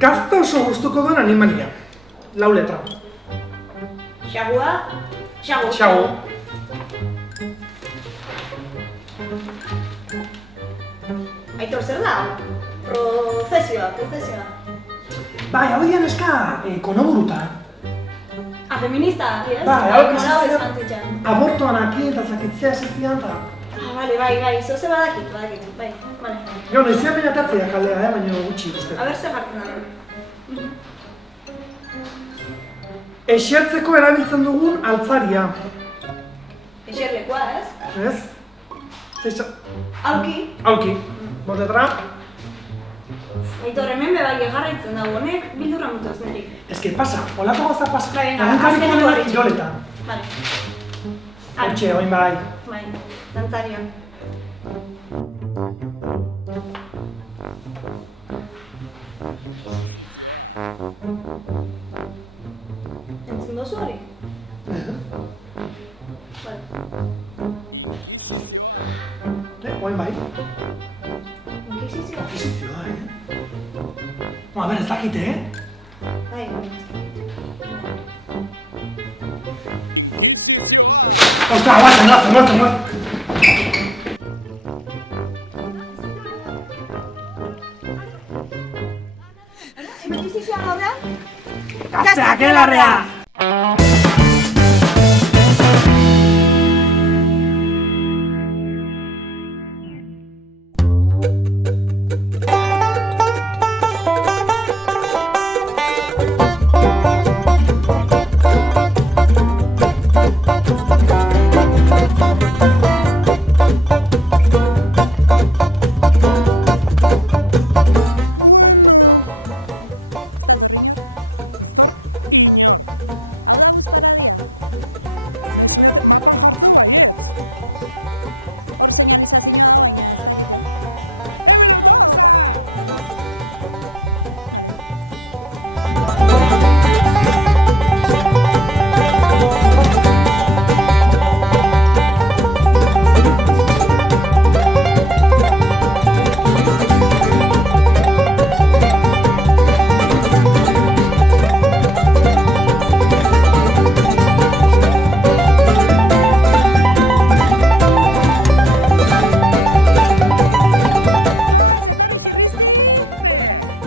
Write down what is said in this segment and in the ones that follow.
Gazta oso gustuko duen animalia. 4 letra. Xagua? Xago. Aitor, zer da? Prozesioa. Bai, hau dian eska konoburuta. Feminista, ez? Bai, hau ez abortoan aki eta zakitzea esizian eta... Bale, bai, zoze badakit, bai. Jo, noizian benatatzea kaldea, baina gutxi uste. Aber, zer jartzen da. Esertzeko erabiltzen dugun altzaria. Eserlekoa, ez? Ez? Aulki. Botetra? Aitor, hemen bebai jarraitzen dago, honek bildurra mutu ez netik. Ez que pasa, olako goza pasa. Bai, azkeneko honenak kiroletan. Bale. Hortxe, oin bai. Bai, dantzarion. Inkisizioa. Entzun dozu hori? Inkisizioa. Oin bai. Inkisizioa? Inkisizioa, a ber, ez dakite, Bai. Inkisizioa! Ostra, guazen. Inkisizioa gaurrean? Gazte akelarrea! Ez da torri inor? Ez tor inor. Hau da bus paradia? Nahi soñate, mapan jartzeu baietz. Hor señalizazioa dago, baina ez dakite. Hemen autobusa! Vale.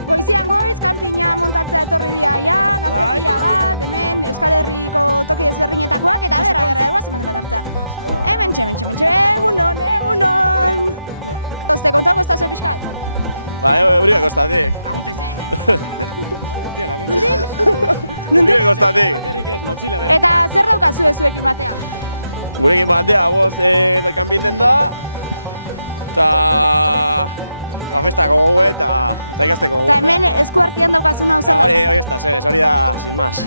Goizian goiz, kanpina montatzea etorri dira ja, gaztetila bat, hemen Euskal Herriko toki desberdinetakoak, eta berra, guazen bat hartzea. Hementxe, egunon! Oste, kontako ez da zuen pixkat? Ba, euribek kostatik. Euribek kostatik. Eta zer daukazu zuekin batea? Gurekin batea, kanpinten da, eta festako gogu eta ikasteko gogu. Eta hemen esku artean daukazuna hau zer dago? Hori ez da, hori da, sin más.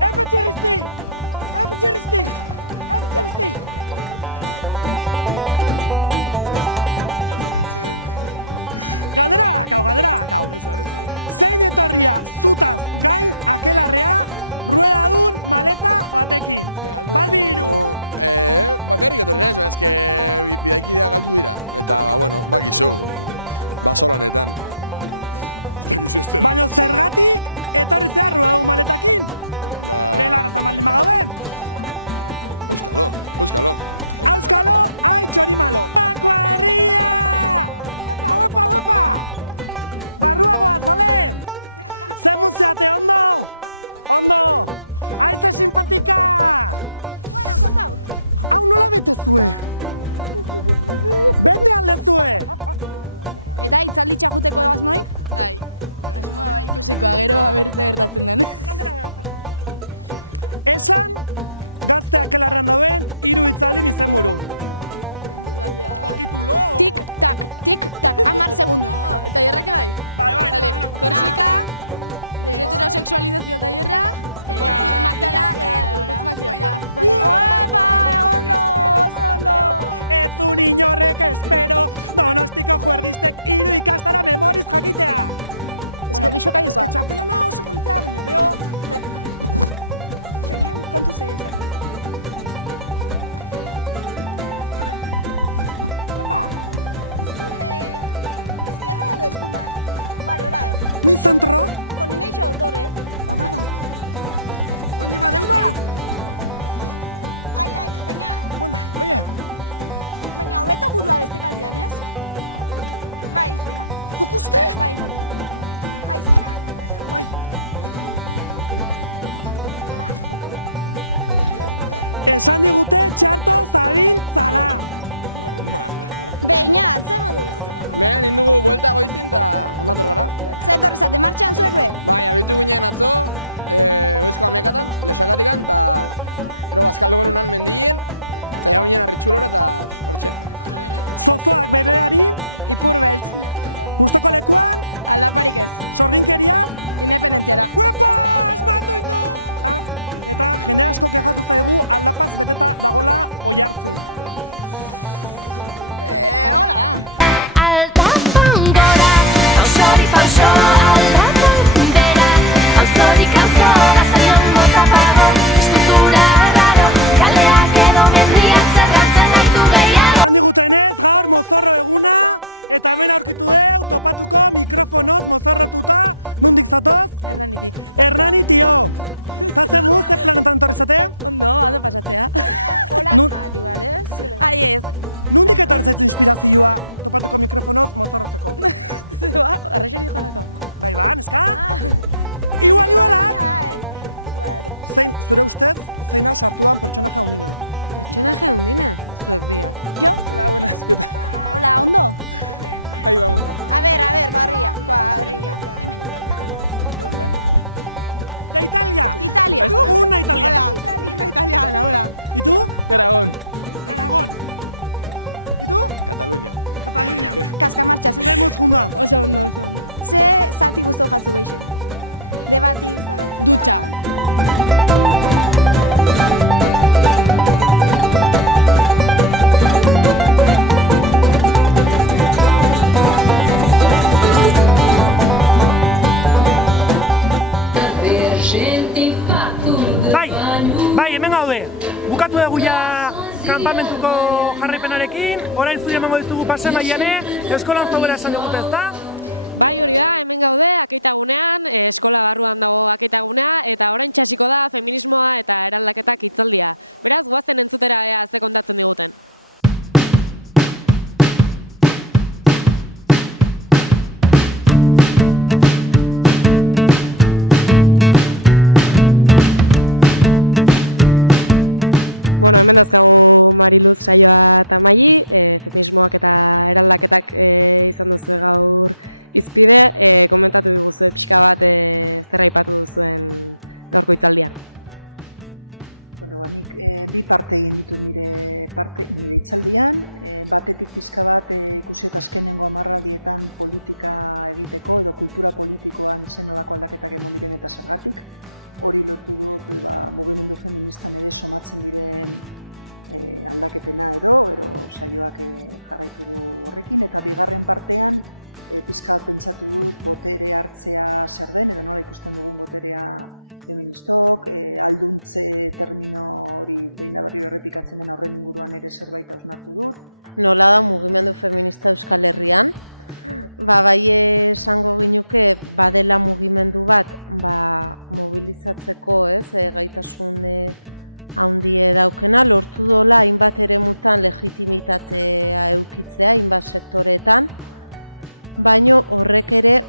Epe txerrizti! Galdera dakau. Zein etorria zutaz gain akelarrea ruedadun maleta batekin. Bat bi hiru. Bakarrik etorri naiz, eske bidaikidea galdu dira. Eta, bakizu, basolanetan. Baina zergatik etorri zehar ruedadun maletakin? Belarra eta maldin bagaude? Euskalo, ai txorimalo. Bakuarria! Uepa! Barruagoaz, bale? Zemun zeate, ondo! Aize simpatika! Bueno, kontau! Hau nola bete zue? Bete alde zue! Eta itzaldi txajuteko asmoik? Bai, asmoa bai ikusikoa, gero aberte gertatzen den. Esan, gazte akelarrean dauden, 3 itzaldin izenburu. O titulo! Tik-tak, 10 segundu. Tailerrak bai? Bai. Korsika, heterosexualizazio tailerra, gorputz makila. Uepa, ondo! Etzun inorrek espero, Donostiko juergistek 3 ikastara memoriz jakitea! Bueno, bixoka Ez que txapelana oso politea, baina geho... Kontu zei ezak. Zure... Ezkerra edo eskuman? Ni zentro? Joni nahi xo torrez. A ber, ba. Oine badeu ba? Ai, Bueno, oie, baina hobeto gurua beste kaldian, ez? Bai, venga. zuk uste? Bai. Aizea. Bai. Esan digute txarto zabiltzala. Beina, ze moduz? Hemen indugu buelta goizin eta onator gara. Ze etorri zate, martxan zuek be? Bai, abitu ginen atzo, goizko amekatan, lesakatikan, eta gero bazkaldu genunan mendien, eta ja ginen arritxulora eta hortxe. Zozoak bereari, Ipur beltz, gustoko lekuan, aldaparik ez, sorrinkeriaz, independentziara. Uepa! Asmatu indu! Eta jende asko kexatu zaigu aldapaz beteta dagola oihartzun. Hola da. Aldapan gora, auzorik auzo, aldapan bera, auzorik auzo, gazarion mota pago, estruktura raro, kaleak edo mendiak zerratzen gaitu gehiago. Esan digutenez, gaur mozorro eguna, eta hemen aurkitu deu, topatuko mikrofonoz mozorrotuta, nundik zatoz? Hernanitik. Hernani tio! Eta zemu, ze planetan etorri zate? Ondo, ando pasatzea. Hola, Nun- igual, ez? Ai ez, Nundik etorri zaitzu inspirazioa topatuko mikrofonoz mozorrotzeko? zeba, arraxeri joanako. Bai ba, neska? Igualak! Zein, zure ustez, zeina sartudan pertsonaje handina? Pertsonaje handina, zuek biak. Jo? Hola, buenas, ¿qué tal? Hola, ondo? Ahí vamos. A ver, cuadrilla. Hemen. De Italia. Italia. Una italiana. Una italiana, hola. ¿Y tú? Aragón. Aragón. ¿Y tú? Katalunia. Cataluña. Kaskamartxa, zen. Zemuz junda. Oso ondo, oso ondo. Ze zati guztu jatzu gehixe? Debati, zarotzera... Dutxa. Bai, hemen gaude. Bukatu dugu ja kanpamentuko jarraipenarekin, orain zuri emango dizugu pase Maiane, eskolan zaudela esan digute, ezta? Bai, hori da, hemen gaude, akeitagunean, eskola barruan dago akeitagunea, eta orain txasiko da feminismoa eta eraldaketak hitzaldia. Beraz, goazen entzutera ea ze kontatzen diguten. Bueno, hemen dazkagu Mariluz saioa eta Maili, feminismoak eta eraldaketak izan duzu gaur izpide, komentatu diguzue pixka bat zer aipatu duzuen gaurko hitzaldian. Bueno, nik bi parte egin ditut nire hitzaldian, batetik pixka bat ikusi eta azkenengo hamarraldietan politika egiteko edo kultura politikoan zen nolako aldaketak eman diren eta zergatik. Hori lotu dut mugimendu feministan ere somatzen diren aldaketena edo saioak jarraitu du horrekin, eta bigarren partean pixka bat pentsatu dut botere hartzea zer den edo nola ikusten dugun boterea feministok, alduntze termino hori behin da berriro errepikatzen den horren inguruan ere zerbait hausnartu dut. Nola da mugimendu feminista Euskal Herrian? Bai esango ginuke badela mugimendu bat mobilizatzeko, gaitasun handie daukena, lortu dola hainbat eremutan legitimitatea eukitzea, hainbat sektoreetan, baino horrek ere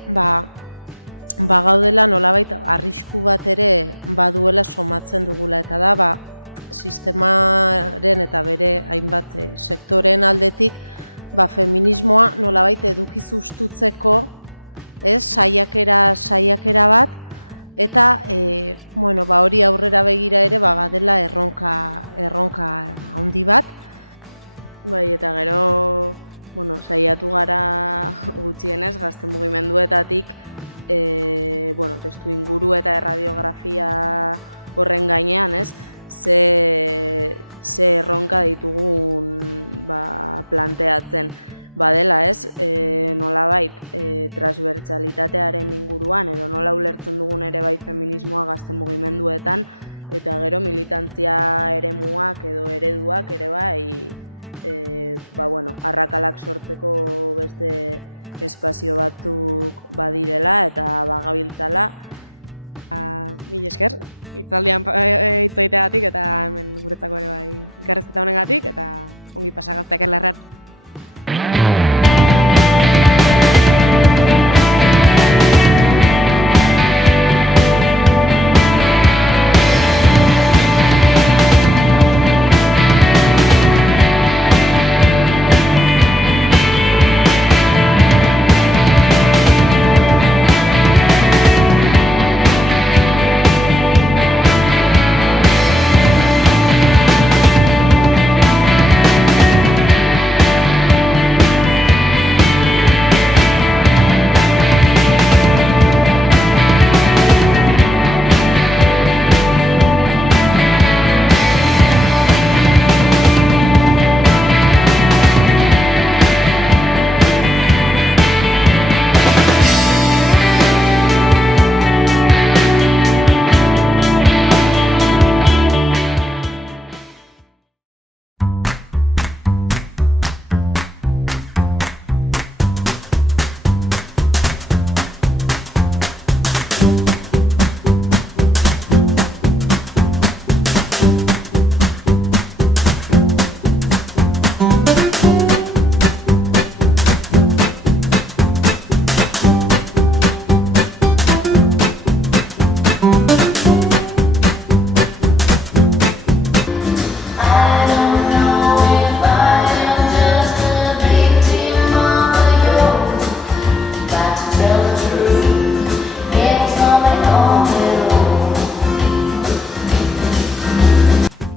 gaudela nolabait arrisku bat ere baduela somatzen dugula, eta da sistemaren eta bere hainbat sektoreen aldetik feminismoa nolabait eduki sustutzeko, saiakera bat, eta hori aurrera begira ere badela erronka handi bat. Bai, eta gero, saiatu gara gutxienez gazte mugimenduetatik testu inguru eta erradiografia horren gainean, ze erronka ditugun planteatzen badela, nolabait transbertsalitatearen inguruan edo nola ulertzen dugun ere bai feminismoa gazte mugimenduetan, eta gero militantzia eremuak edo ereduak ere bai arrakalak sortzeko beste espazio batzuk badirela eta bagabiltzala. Mil esker, hitzaldian hitz egiteagatik eta hemen guretzako ere bai elkarrizketa honengatik eta ongi pasa Gazteak Erlarran.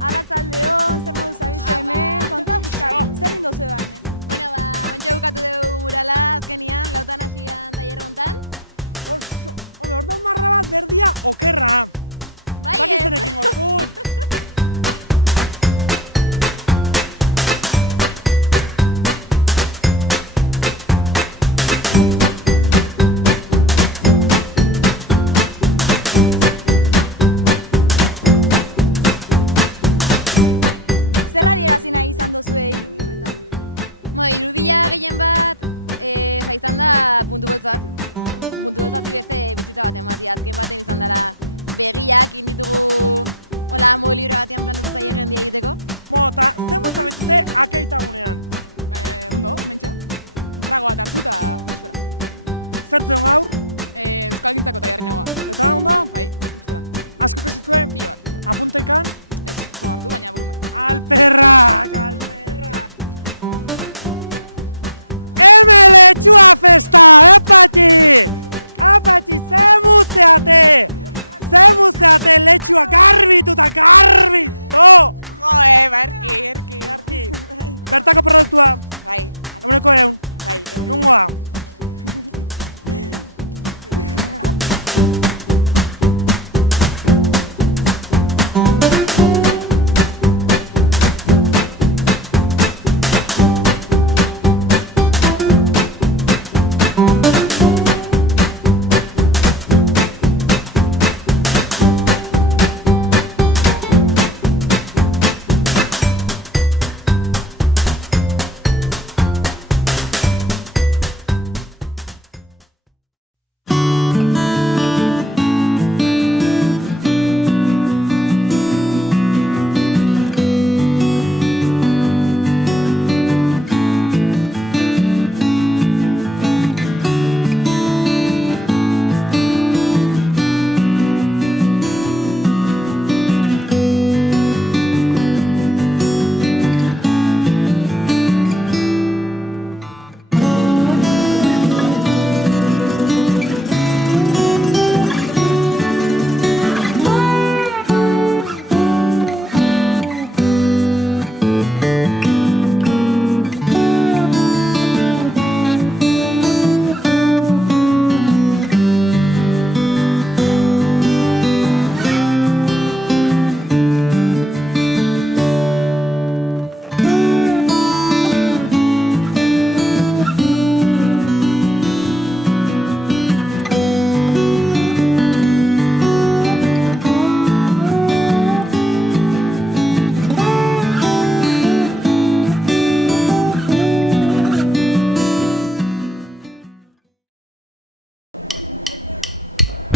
Arratsaldeon, zer modu zabizu hemen? Konta pixkat, zer egin dozu da hemen? Bueno, ontsa bukatu dugu murala azkenian, lautan hasian tailer hontan. Orduan marra bat berdia okerra. Bai ez? Zakizenekin gozun. Zer adierazi nahi izan dozue irudi horretan? Irudia gehien bat jaizan da puntu beltzat. Puntu beltzati beste bizitza bat emati, azken baten izan dela begiak inditugu hola modu libre batean plantatu zaila jendia egiteko. Eta zer mutza betute akeitagunean? Ondo, mentxa. Trago bat hartu eta gustora. Zertzen gaur? Euskalgintzako tailerri nagoa. Eta ondo? Bai, gustora. Asko kesizuen? Pilo bat. Apuntekan? Ez, hartu baina volumen. Alperrak! Hemen letxua festa, epatxi! Apatxi, zemuzeate letxua garbitu eta garbitu! Erki. Bertako produktua? Bai. Eguneko egun? Bai. Nungoa?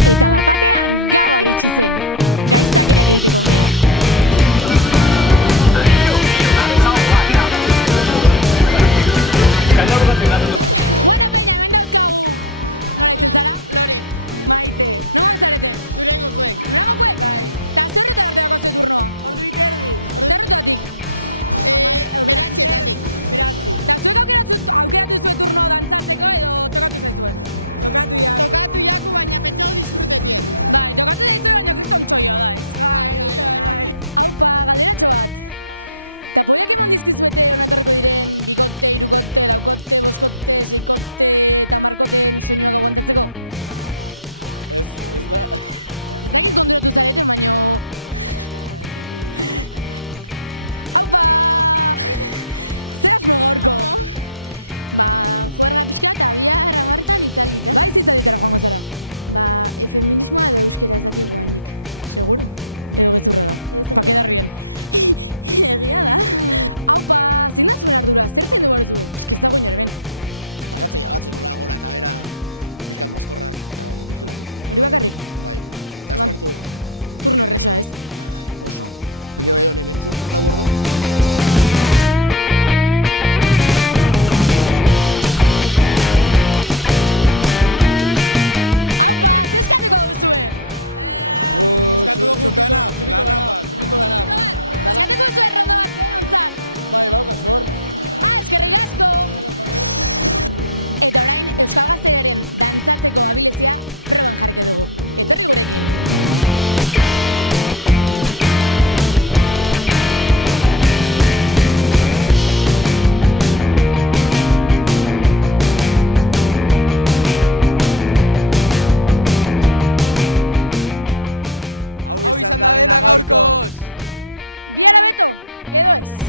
Eta bapatean gaua iritsi zen, gaiztakerak egiteko unea. Buena peña, hemen dauzkagu! Nola itzen zara? Lore. Maite. Nongoak zarete? Durangokoek. Durangokoek? Bai. Eta zerretan arteako zuen turnoa? Ordu biterdi. Zerretatik? Beratzietatik. Beratzi. Eta zuek aukeratu zuen turnoa dantzatzeko edo tokatu zaizue? Tokatu jaku. Tokatu jaku, baina pentsau disfrutetien. Bai, tokatu zaizue baina kriston txoioa da, ez? Bai. Aupa, galderatxo bat. Eta poiak eman dizkizuete hona etorreko diren bigote, hirukote, laukote, boskote, seikote eta markoten soinuak aguantatzeko? Ez da. Ez dakit konturatu zareten, baino... Aupa! Zer asmo gaurko? Ba, juerga pixka eta bihar hamarretan itzaldita. Bai zitzalditara joango zara? Ba, feminismoa edo euskera ez dakik goendik. Seguro? Edo gezurra da? Pa quedar bien. Egia da. Aupa, zein da zuen ardura? Zer zein du behar zuen? Ez ez dago inoremen. Pasatzea batzuk gora eta bera, pikan mozkorrak. Hori bakarrik? Bai, eta espertu. Turno erresa ez? Oso. Baina bai honen mentzu, laburdu. Aupa, zeskatuko duzue? Eskatu dugu ganap. Eskatuko duzue rondo bat, ontzat? Bai, baukazu hor. Eskerrik asko! Eta orain, Euskal Gazteleren dantzatzeko abilezia proban jarriko dugu. Etorri gurekin! Hau izan da dena gaurkoz! Biara beto, edo ez?